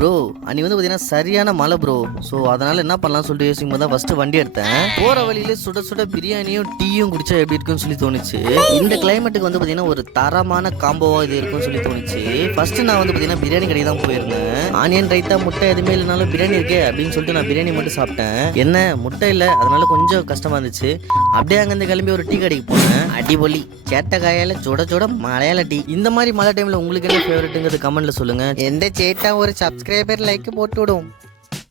Bro அன்னைக்கு வந்து பார்த்தீங்கன்னா சரியான மழை ப்ரோ. ஸோ அதனால என்ன பண்ணலாம் சொல்லிட்டு யோசிக்கும் போது தான் ஃபர்ஸ்ட் வண்டி எடுத்தேன். போற வழியில சுட சுட பிரியாணியும் டீயும் குடிச்சா எப்படி இருக்குன்னு சொல்லி தோணுச்சு. இந்த கிளைமேட்டுக்கு வந்து பார்த்தீங்கன்னா ஒரு தரமான காம்போவா இது இருக்குன்னு சொல்லி தோணுச்சு. ஃபர்ஸ்ட் நான் வந்து பார்த்தீங்கன்னா பிரியாணி கடைக்கு தான் போயிருந்தேன். ஆனியன் ரைத்தா முட்டை எதுவுமே இல்லைனாலும் பிரியாணி இருக்கே அப்படின்னு சொல்லிட்டு நான் பிரியாணி மட்டும் சாப்பிட்டேன். என்ன முட்டை இல்லை, அதனால கொஞ்சம் கஷ்டமா இருந்துச்சு. அப்படியே அங்கேருந்து கிளம்பி ஒரு டீ கடைக்கு போனேன். அடிபொலி சேட்டை காயால சுட சுட மலையாள டீ. இந்த மாதிரி மழை டைம்ல உங்களுக்கு என்ன ஃபேவரட்டுங்கிறது கமெண்ட்ல சொல்லுங்க. எந்த சேட்டா ஒரு சப்ஸ்கிரைபர் லைக் போட்டு விடும்.